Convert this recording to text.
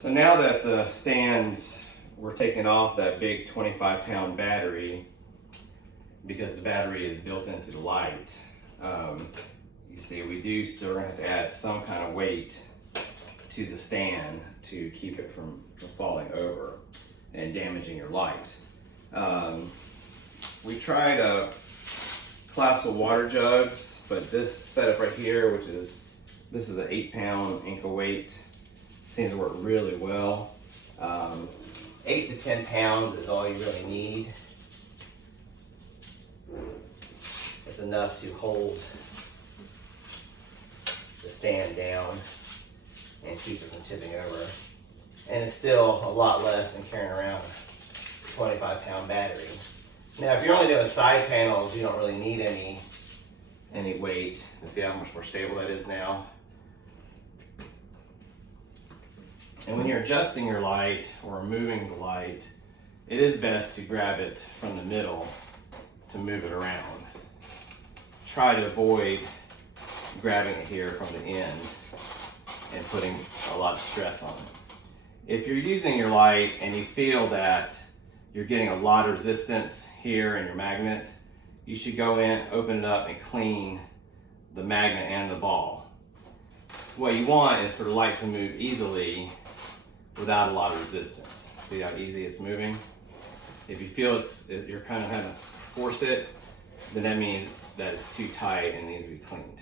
So now that the stands were taking off that big 25-pound battery, because the battery is built into the light, you see we do still have to add some kind of weight to the stand to keep it from falling over and damaging your light. We tried collapsible water jugs, but this setup right here, this is an 8-pound Inca weight, seems to work really well. 8 to 10 pounds is all you really need. It's enough to hold the stand down and keep it from tipping over. And it's still a lot less than carrying around a 25-pound battery. Now, if you're only doing side panels, you don't really need any weight. You see how much more stable that is now. And when you're adjusting your light or removing the light, it is best to grab it from the middle to move it around. Try to avoid grabbing it here from the end and putting a lot of stress on it. If you're using your light and you feel that you're getting a lot of resistance here in your magnet, you should go in, open it up, and clean the magnet and the ball. What you want is for the light to move easily without a lot of resistance. See how easy it's moving? If you feel you're kind of having to force it, then that means that it's too tight and needs to be cleaned.